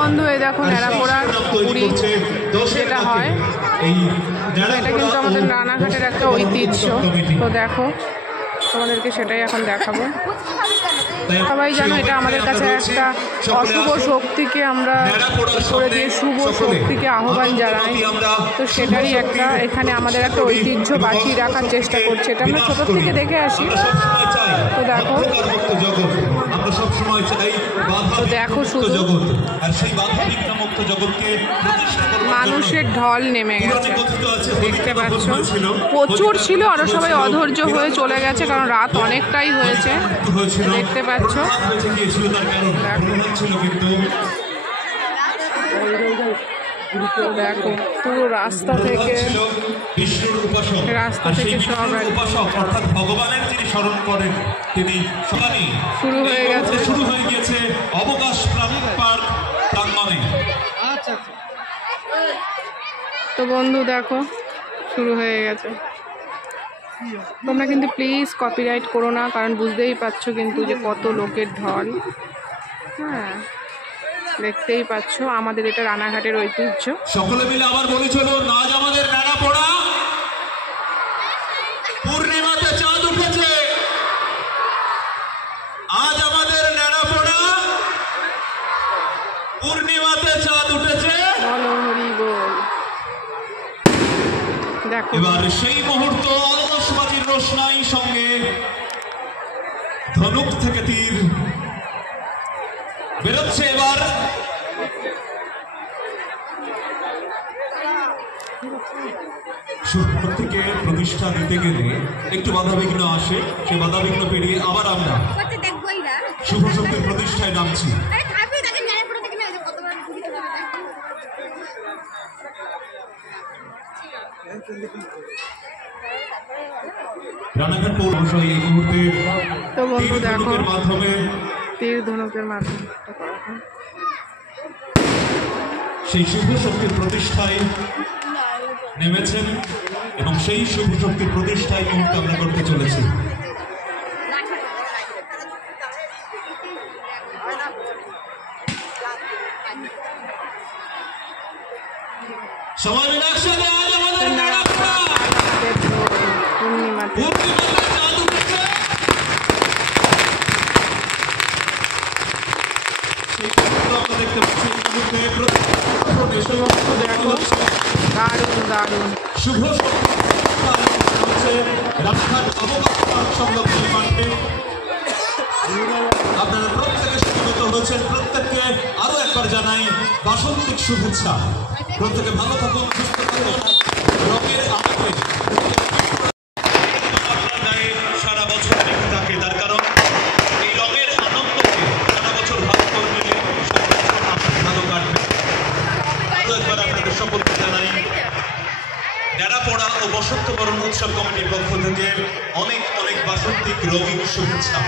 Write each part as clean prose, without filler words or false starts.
বন্ধু এই দেখো ন্যাড়াপোড়ার পুরি যেটা হয়, এটা কিন্তু আমাদের রানাঘাটের একটা ঐতিহ্য। তো দেখো তোমাদেরকে সেটাই এখন দেখাবো। সবাই জানো এটা আমাদের কাছে একটা অশুভ শক্তিকে আমরা করে দিয়ে শুভ শক্তিকে আহ্বান জানাই। তো সেটারই একটা এখানে আমাদের একটা ঐতিহ্য বাঁচিয়ে রাখার চেষ্টা করছে। এটা আমরা ছোটোর থেকে দেখে আসি। তো দেখো দেখো শুধু মানুষের ঢল নেমে গেছে, দেখতে পাচ্ছ প্রচুর ছিল, আরো সবাই অধৈর্য হয়ে চলে গেছে কারণ রাত অনেকটাই হয়েছে। দেখতে পাচ্ছ দেখো পুরো রাস্তা থেকে সব অর্থাৎ ভগবানের যিনি স্মরণ করেন তিনি শুরু হয়ে গেছে অবকাশ পার্ক প্রাঙ্গণে। তো বন্ধু দেখো শুরু হয়ে গেছে। তোমরা কিন্তু প্লিজ কপিরাইট করো না, কারণ বুঝতেই পারছো কিন্তু যে কত লোকের ঢল। হ্যাঁ দেখতেই পাচ্ছ আমাদের এটা রানাঘাটের ঐতিহ্য। সকলে মিলে আবার বলি চলুন, আজ আমাদের ন্যাড়াপোড়া পূর্ণিমাতে চাঁদ উঠেছে। আজ আমাদের ন্যাড়াপোড়া পূর্ণিমাতে চাঁদ উঠেছে। বলো হরি বল। দেখো এবার সেই মুহূর্ত আতশবাজির রোশনাই সঙ্গে ধনুক থেকে তীর বেরোচ্ছে। এবার শক্তিকে প্রতিষ্ঠা দিতে গেলে একটু বাধাবিঘ্ন আসে, সেই বাধাবিঘ্ন পেরিয়ে আবার আমরা শুভ শক্তির প্রতিষ্ঠায় নামছি। রানাঘাট পৌরসভা এই মুহূর্তে মাধ্যমে তীর ধনুকের মাধ্যমে সেই শুভ শক্তির প্রতিষ্ঠায় নেমেছেন এবং সেই শুভ শক্তির প্রতিষ্ঠায় মুহূর্তে আমরা করতে চলেছি। সবাই মিলে একসাথে আজ আমাদের ন্যাড়াপোড়া পূর্ণিমাতে চাঁদ উঠেছে। আমরা দেখতে পাচ্ছি দারুণ দারুণ শুভ রানাঘাট অবকাশ পার্ক সংলগ্ন মাঠে আপনারা প্রত্যেকে সমবেত হয়েছেন। প্রত্যেককে আরো একবার জানাই বাসন্তিক শুভেচ্ছা। প্রত্যেকে ভালো থাকুন, সুস্থ থাকুন, রঙের আনন্দে সারা বছর রেখে থাকে। তার কারণ এই রঙের আনন্দকে সারা বছর ভাগ করে নিলে ভালো কাটবে। আরো একবার আপনাদের সকলকে জানাই ন্যাড়াপোড়া ও বসন্ত বরণ উৎসব কমিটির পক্ষ থেকে অনেক অনেক বাসন্তিক রঙিন শুভেচ্ছা।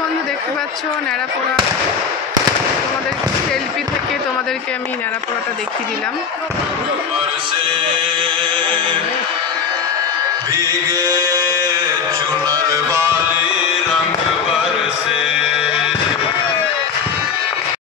বন্ধু দেখতে পাচ্ছ ন্যাড়াপোড়া, তোমাদের সেলফি থেকে তোমাদেরকে আমি ন্যাড়াপোড়াটা দেখিয়ে দিলাম।